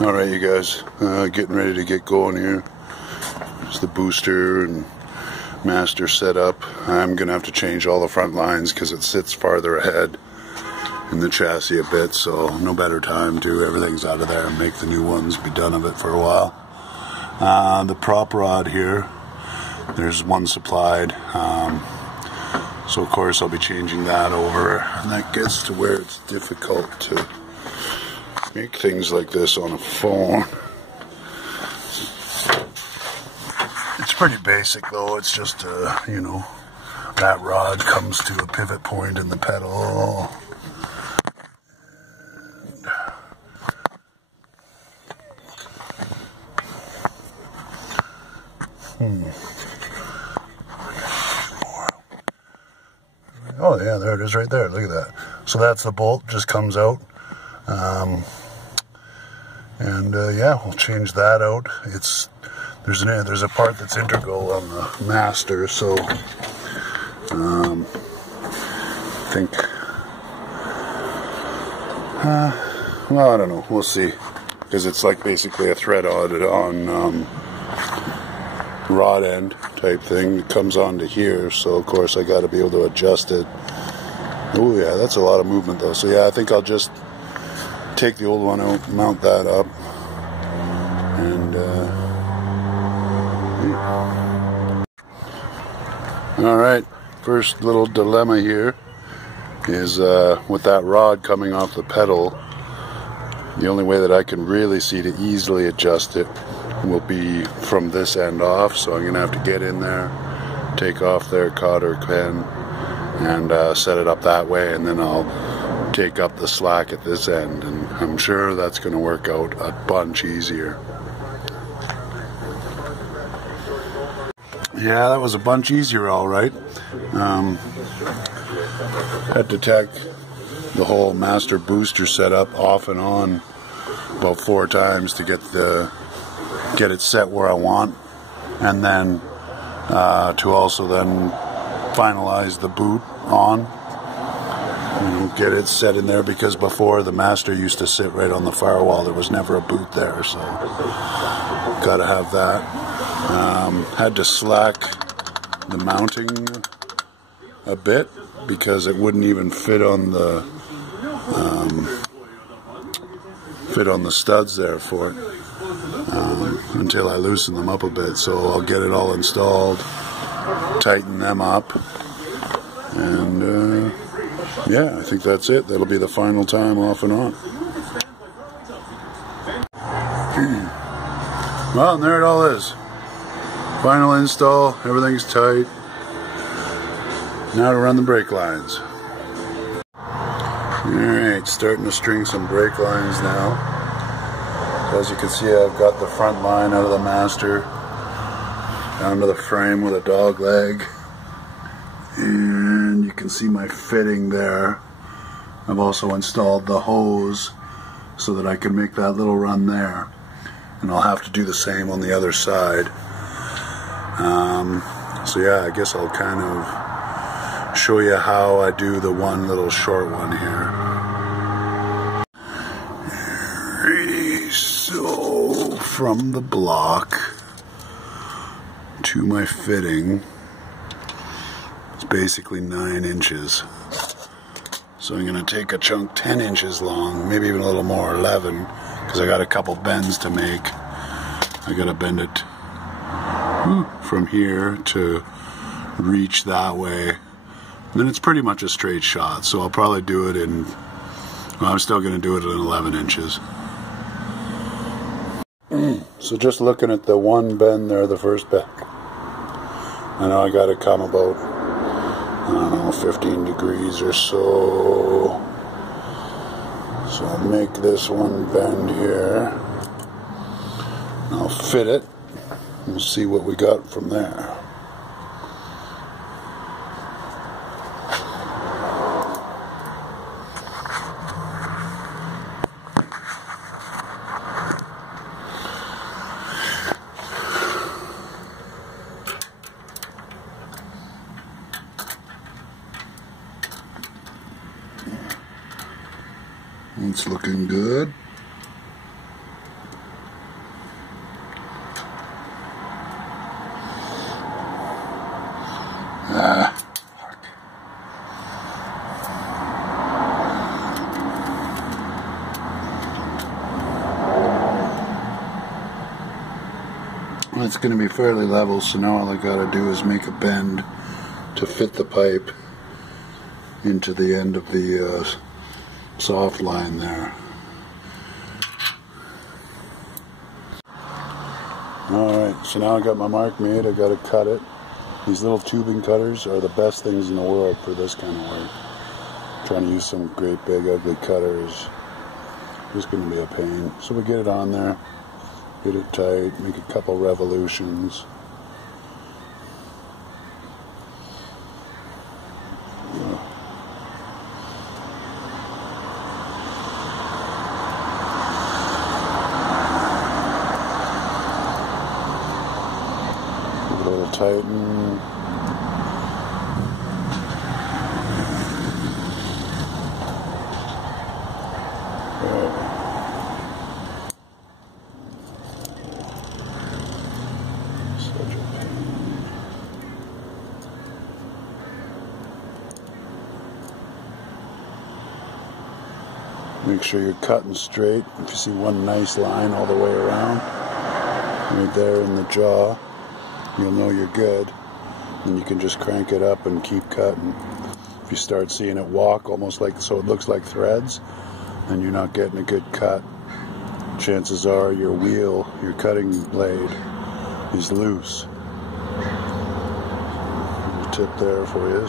Alright you guys, getting ready to get going here. There's the booster and master setup. I'm going to have to change all the front lines because it sits farther ahead in the chassis a bit, so no better time to everything's out of there and make the new ones, be done of it for a while. The prop rod here, there's one supplied, so of course I'll be changing that over, and that gets to where it's difficult to make things like this on a phone. It's pretty basic though, it's just you know, that rod comes to a pivot point in the pedal. Oh yeah, there it is right there, look at that. So that's the bolt, just comes out. Yeah, we'll change that out. There's a part that's integral on the master, so I think well, I don't know, we'll see, because it's like basically a thread on rod end type thing that comes onto here, so of course I got to be able to adjust it. Oh yeah, that's a lot of movement though, so yeah, I think I'll just take the old one out, mount that up, and alright, first little dilemma here is with that rod coming off the pedal, the only way that I can really see to easily adjust it will be from this end off, so I'm going to have to get in there, take off their cotter pin, and set it up that way, and then I'll take up the slack at this end, and I'm sure that's going to work out a bunch easier. Yeah, that was a bunch easier, alright. Had to take the whole master booster setup off and on about 4 times to get it set where I want, and then to also then finalize the boot on. Get it set in there, because before the master used to sit right on the firewall. There was never a boot there, so gotta have that. Had to slack the mounting a bit because it wouldn't even fit on the studs there for it until I loosened them up a bit. So I'll get it all installed, tighten them up, and yeah, I think that's it. That'll be the final time off and on. Well, and there it all is. Final install, everything's tight. Now to run the brake lines. Alright, starting to string some brake lines now. As you can see, I've got the front line out of the master down to the frame with a dog leg. And you can see my fitting there. I've also installed the hose so that I can make that little run there, and I'll have to do the same on the other side. So yeah, I guess I'll kind of show you how I do the one little short one here. So from the block to my fitting, basically 9 inches. So I'm going to take a chunk 10 inches long, maybe even a little more, 11, because I got a couple bends to make. I got to bend it from here to reach that way. And then it's pretty much a straight shot, so I'll probably do it in, well, I'm still going to do it in 11 inches. So just looking at the one bend there, the first bend, I know I got to come about, I don't know, 15 degrees or so. So I'll make this one bend here. I'll fit it. We'll see what we got from there. It's looking good. It's going to be fairly level, so now all I got to do is make a bend to fit the pipe into the end of the soft line there. Alright, so now I got my mark made. I got to cut it. These little tubing cutters are the best things in the world for this kind of work. I'm trying to use some great big ugly cutters. It's going to be a pain. So we get it on there, get it tight, make a couple revolutions. Give it a little tighten. Make sure you're cutting straight. If you see one nice line all the way around, right there in the jaw, you'll know you're good. And you can just crank it up and keep cutting. If you start seeing it walk almost like, so it looks like threads, then you're not getting a good cut. Chances are your wheel, your cutting blade, is loose. A tip there for you.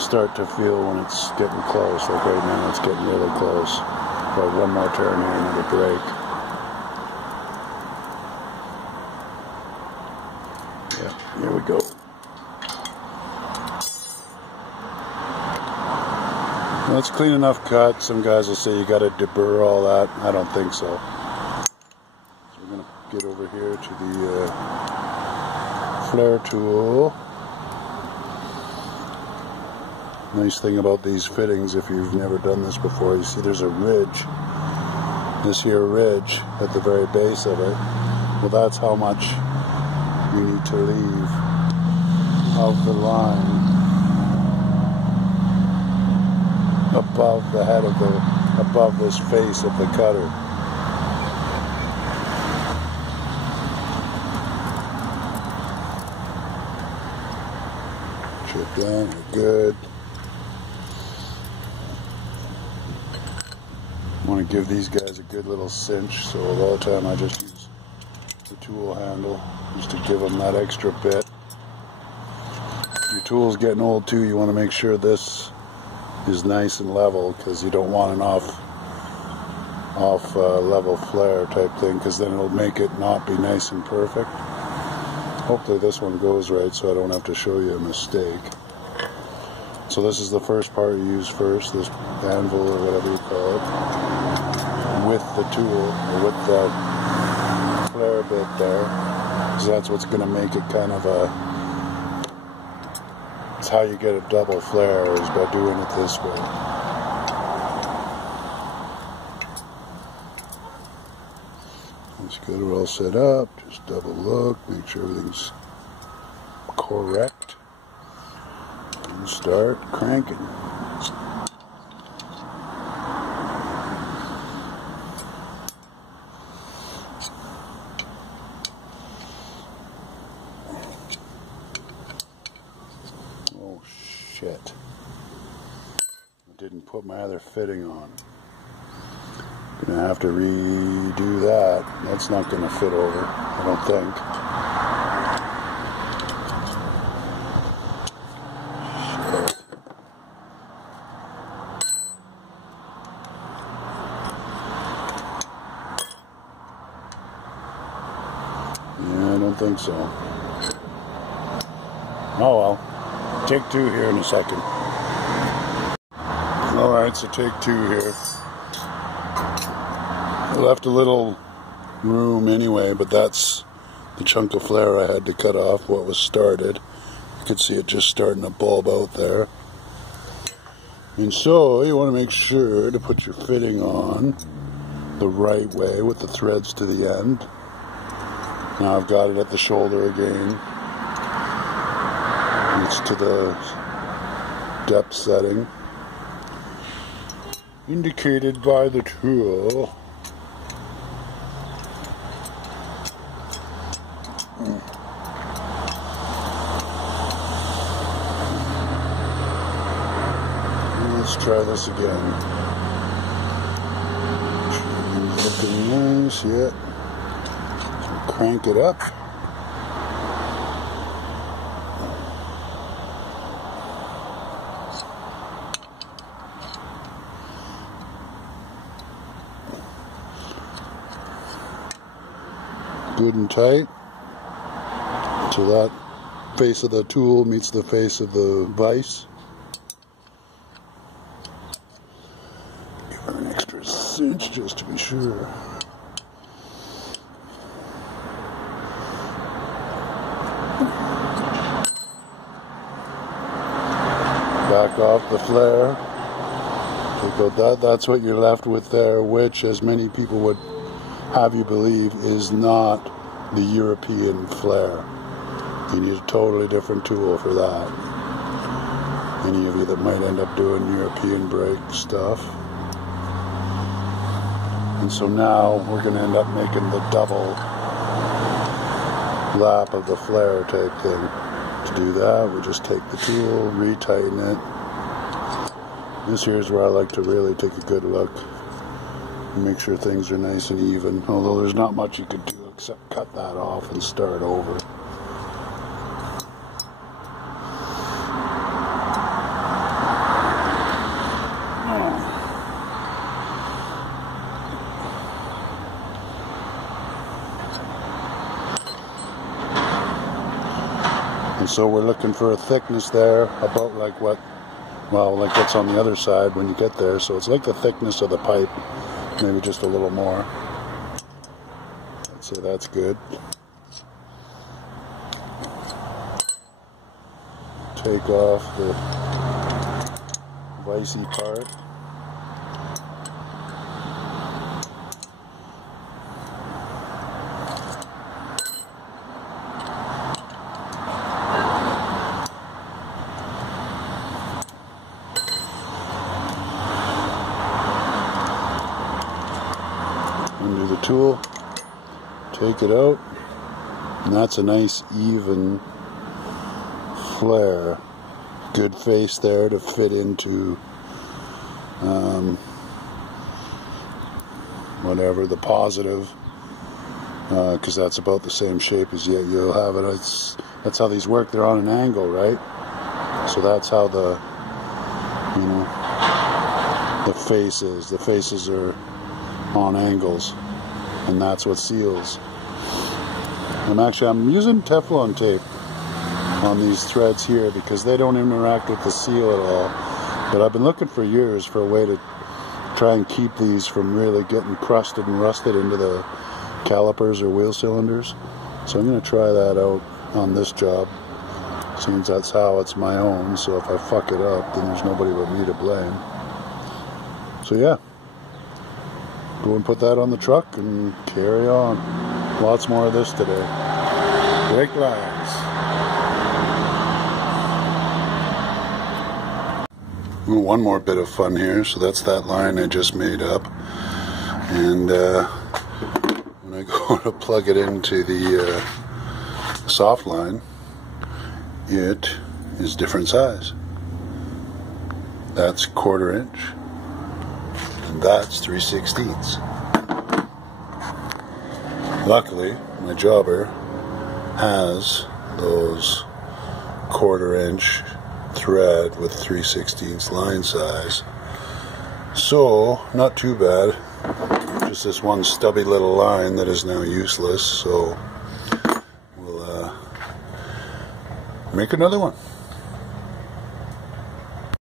Start to feel when it's getting close. Like right now it's getting really close. About one more turn here, another break. Yeah, here we go. Well, it's clean enough cut. Some guys will say you got to deburr all that. I don't think so. So we're going to get over here to the flare tool. Nice thing about these fittings, if you've never done this before, you see there's a ridge, this here ridge at the very base of it. Well, that's how much you need to leave of the line above the head of the, above this face of the cutter. Chip down, we're good. I want to give these guys a good little cinch, so a lot of time I just use the tool handle just to give them that extra bit. If your tool's getting old too, you want to make sure this is nice and level, because you don't want an off level flare type thing, because then it'll make it not be nice and perfect. Hopefully this one goes right so I don't have to show you a mistake. So this is the first part you use first, this anvil or whatever you call it, with the tool, or with the flare bit there, because that's what's going to make it kind of a, it's how you get a double flare, is by doing it this way. That's good, we're all set up, just double look, make sure everything's correct. And start cranking. Oh shit. I didn't put my other fitting on. Gonna have to redo that. That's not gonna fit over, I don't think. Yeah, I don't think so. Oh well. Take two here in a second. Alright, so take two here. I left a little room anyway, but that's the chunk of flare I had to cut off what was started. You could see it just starting to bulb out there. And so you want to make sure to put your fitting on the right way with the threads to the end. Now I've got it at the shoulder again. It's to the depth setting indicated by the tool. Let's try this again. Looking nice, yeah. So crank it up. Good and tight. So that face of the tool meets the face of the vise. Give it an extra cinch just to be sure. Back off the flare. Take out that. That's what you're left with there, which, as many people would have you believe, is not the European flare. You need a totally different tool for that. Any of you that might end up doing European brake stuff. And so now we're going to end up making the double lap of the flare type thing. To do that, we just take the tool, retighten it. This here is where I like to really take a good look and make sure things are nice and even, although there's not much you could do except cut that off and start over. And so we're looking for a thickness there about like what, well, like what's on the other side when you get there. So it's like the thickness of the pipe, maybe just a little more. I'd say that's good. Take off the vicey part. Undo the tool, take it out, and that's a nice even flare. Good face there to fit into whatever, the positive, because that's about the same shape as you'll have it. That's how these work. They're on an angle, right? So that's how the, you know, the face is. The faces are on angles, and that's what seals. I'm using Teflon tape on these threads here because they don't interact with the seal at all. But I've been looking for years for a way to try and keep these from really getting crusted and rusted into the calipers or wheel cylinders. So I'm going to try that out on this job, since that's how it's my own. So if I fuck it up, then there's nobody but me to blame. So yeah, go and put that on the truck and carry on. Lots more of this today. Brake lines. One more bit of fun here. So that's that line I just made up. And when I go to plug it into the soft line, it is different size. That's 1/4 inch. And that's 3/16. Luckily, my jobber has those 1/4 inch thread with 3/16 line size. So, not too bad. Just this one stubby little line that is now useless. So, we'll make another one.